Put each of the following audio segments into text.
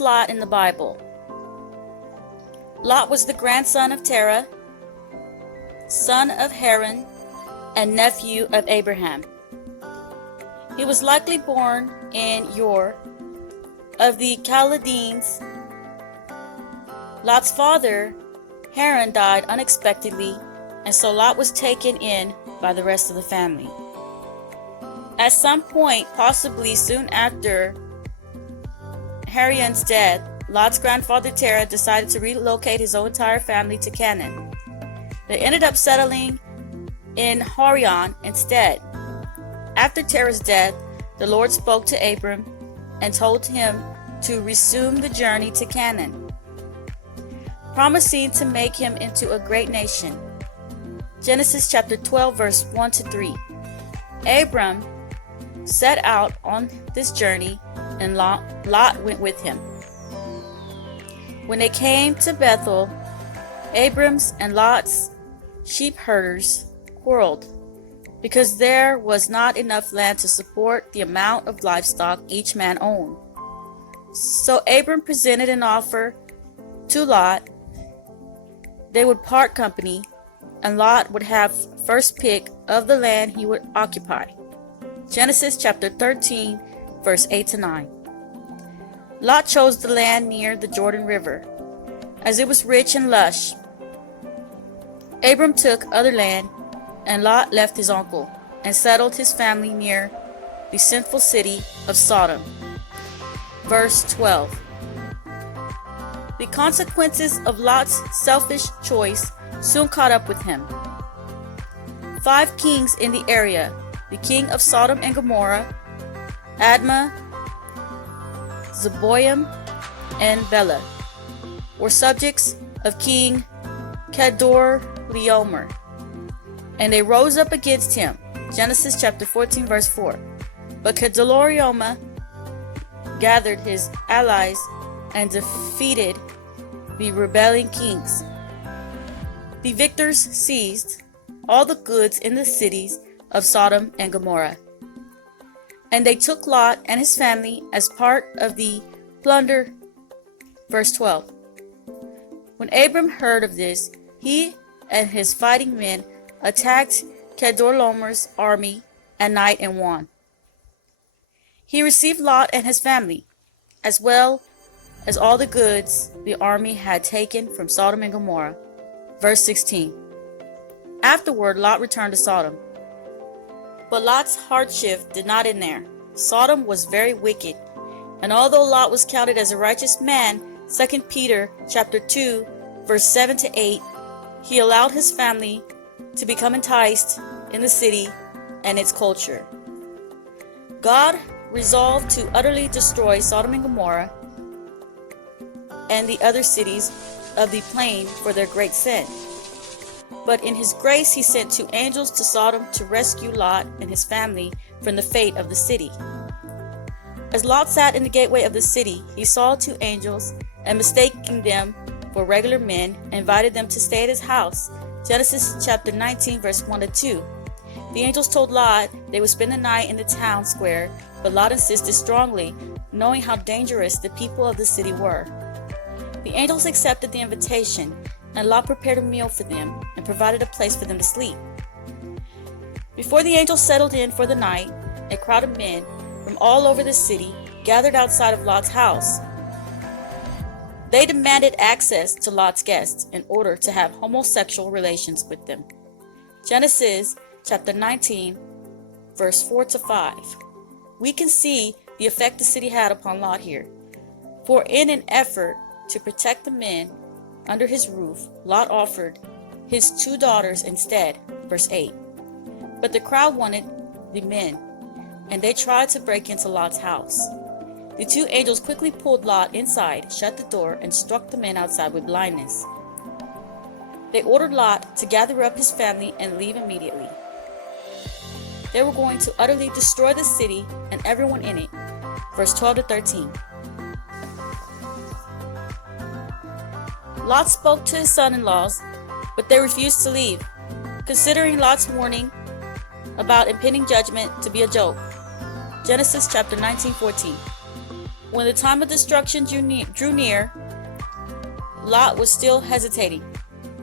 is Lot in the Bible? Lot was the grandson of Terah, son of Haran, and nephew of Abraham. He was likely born in Ur of the Chaldeans. Lot's father, Haran, died unexpectedly, and so Lot was taken in by the rest of the family. At some point, possibly soon after Haran's death, Lot's grandfather Terah decided to relocate his entire family to Canaan. They ended up settling in Haran instead. After Terah's death, the Lord spoke to Abram and told him to resume the journey to Canaan, promising to make him into a great nation. Genesis chapter 12 verse 1 to 3. Abram set out on this journey, and Lot went with him. When they came to Bethel, Abram's and Lot's sheep herders quarreled because there was not enough land to support the amount of livestock each man owned. So Abram presented an offer to Lot. They would part company, and Lot would have first pick of the land he would occupy. Genesis chapter 13, verse 8 to 9. Lot chose the land near the Jordan River, as it was rich and lush. Abram took other land, and Lot left his uncle and settled his family near the sinful city of Sodom. Verse 12. The consequences of Lot's selfish choice soon caught up with him. 5 kings in the area, the king of Sodom and Gomorrah, Admah, Zeboim, and Bela, were subjects of King Kedorlaomer, and they rose up against him. Genesis chapter 14 verse 4. But Kedorlaomer gathered his allies and defeated the rebelling kings. The victors seized all the goods in the cities of Sodom and Gomorrah, and they took Lot and his family as part of the plunder. Verse 12. When Abram heard of this, he and his fighting men attacked Kedorlaomer's army at night and won. He received Lot and his family, as well as all the goods the army had taken from Sodom and Gomorrah. Verse 16. Afterward, Lot returned to Sodom. But Lot's hardship did not end there. Sodom was very wicked, and although Lot was counted as a righteous man, 2 Peter chapter 2, verse 7 to 8, he allowed his family to become enticed in the city and its culture. God resolved to utterly destroy Sodom and Gomorrah and the other cities of the plain for their great sin. But in his grace he sent 2 angels to Sodom to rescue Lot and his family from the fate of the city. As Lot sat in the gateway of the city, he saw 2 angels, and mistaking them for regular men, invited them to stay at his house. Genesis chapter 19 verse 1 to 2. The angels told Lot they would spend the night in the town square, but Lot insisted strongly, knowing how dangerous the people of the city were. The angels accepted the invitation, and Lot prepared a meal for them and provided a place for them to sleep. Before the angels settled in for the night, a crowd of men from all over the city gathered outside of Lot's house. They demanded access to Lot's guests in order to have homosexual relations with them. Genesis chapter 19, verse 4 to 5. We can see the effect the city had upon Lot here. For in an effort to protect the men under his roof, Lot offered his 2 daughters instead. Verse 8. But the crowd wanted the men, and they tried to break into Lot's house. The 2 angels quickly pulled Lot inside, shut the door, and struck the men outside with blindness. They ordered Lot to gather up his family and leave immediately. They were going to utterly destroy the city and everyone in it. Verse 12 to 13. Lot spoke to his son-in-laws, but they refused to leave, considering Lot's warning about impending judgment to be a joke. Genesis chapter 19:14. When the time of destruction drew near, Lot was still hesitating,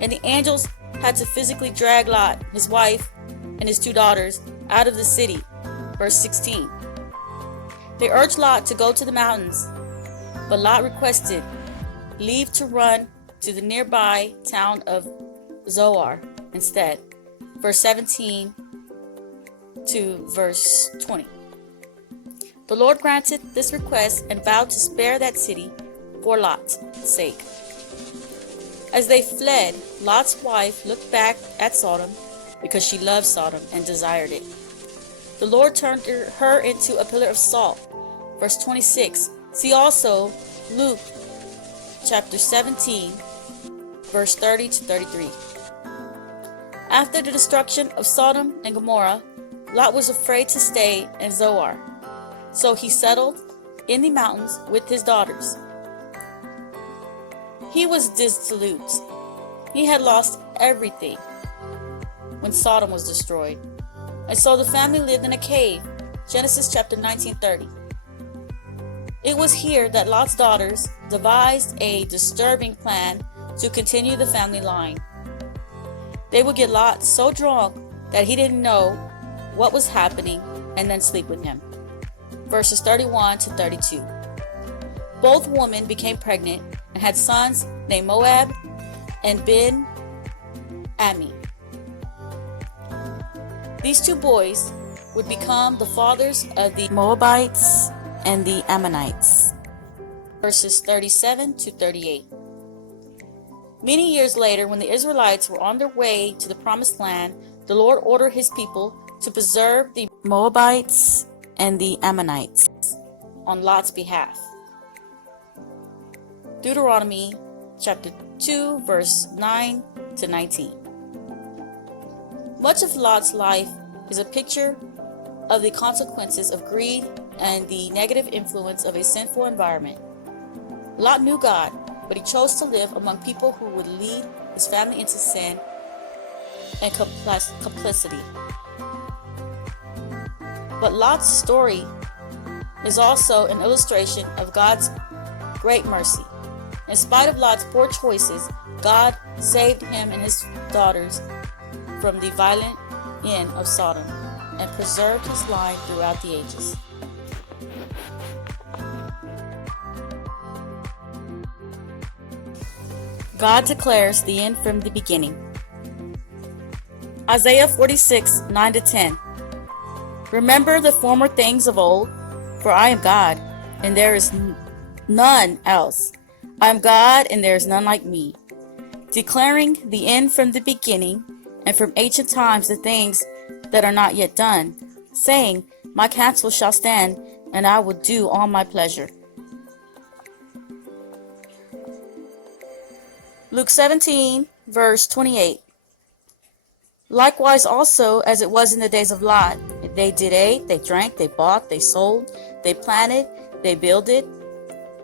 and the angels had to physically drag Lot, his wife, and his 2 daughters out of the city. Verse 16. They urged Lot to go to the mountains, but Lot requested leave to run to the nearby town of Zoar instead. Verse 17 to verse 20. The Lord granted this request and vowed to spare that city for Lot's sake. As they fled, Lot's wife looked back at Sodom because she loved Sodom and desired it. The Lord turned her into a pillar of salt. Verse 26. See also Luke chapter 17, verse 30 to 33. After the destruction of Sodom and Gomorrah, Lot was afraid to stay in Zoar, so he settled in the mountains with his daughters. He was dissolute. He had lost everything when Sodom was destroyed, and so the family lived in a cave. Genesis chapter 19:30. It was here that Lot's daughters devised a disturbing plan to continue the family line. They would get Lot so drunk that he didn't know what was happening and then sleep with him. Verses 31 to 32. Both women became pregnant and had sons named Moab and Ben Ami. These 2 boys would become the fathers of the Moabites and the Ammonites. Verses 37 to 38. Many years later, when the Israelites were on their way to the promised land, the Lord ordered his people to preserve the Moabites and the Ammonites on Lot's behalf. Deuteronomy chapter 2, verse 9 to 19. Much of Lot's life is a picture of the consequences of greed and the negative influence of a sinful environment. Lot knew God, but he chose to live among people who would lead his family into sin and complicity. But Lot's story is also an illustration of God's great mercy. In spite of Lot's poor choices, God saved him and his daughters from the violent end of Sodom and preserved his line throughout the ages. God declares the end from the beginning. Isaiah 46, 9 to 10. Remember the former things of old, for I am God, and there is none else. I am God, and there is none like me, declaring the end from the beginning, and from ancient times the things that are not yet done, saying, my counsel shall stand, and I will do all my pleasure. Luke 17, verse 28. Likewise also as it was in the days of Lot, they did eat, they drank, they bought, they sold, they planted, they builded.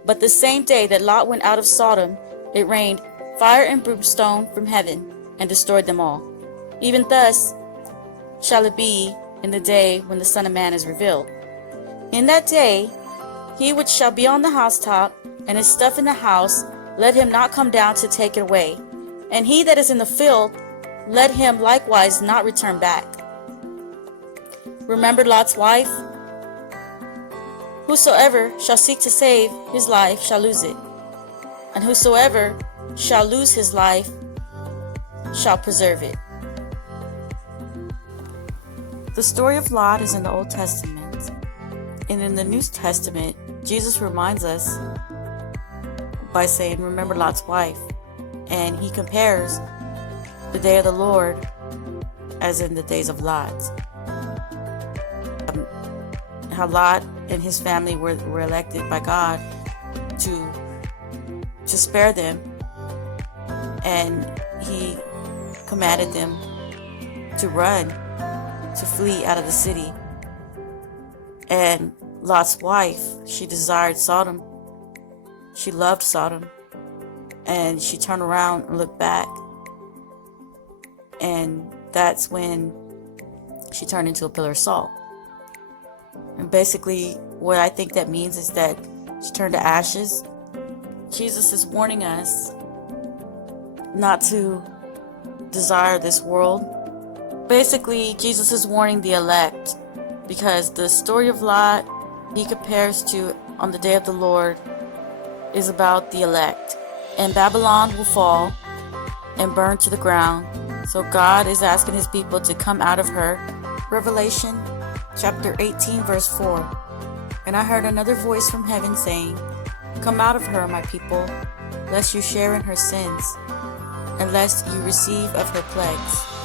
But the same day that Lot went out of Sodom, it rained fire and brimstone from heaven, and destroyed them all. Even thus shall it be in the day when the Son of Man is revealed. In that day, he which shall be on the housetop, and his stuff in the house, let him not come down to take it away. And he that is in the field, let him likewise not return back. Remember Lot's wife? Whosoever shall seek to save his life shall lose it, and whosoever shall lose his life shall preserve it. The story of Lot is in the Old Testament, and in the New Testament, Jesus reminds us by saying, remember Lot's wife, and he compares the day of the Lord as in the days of Lot. How Lot and his family were elected by God to spare them, and he commanded them to run, to flee out of the city. And Lot's wife, she desired Sodom. She loved Sodom, and she turned around and looked back, and that's when she turned into a pillar of salt. And basically what I think that means is that she turned to ashes. Jesus is warning us not to desire this world. Basically, Jesus is warning the elect, because the story of Lot he compares to on the day of the Lord is about the elect. And Babylon will fall and burn to the ground. So God is asking his people to come out of her. Revelation chapter 18 verse 4. And I heard another voice from heaven saying, "Come out of her, my people, lest you share in her sins, and lest you receive of her plagues."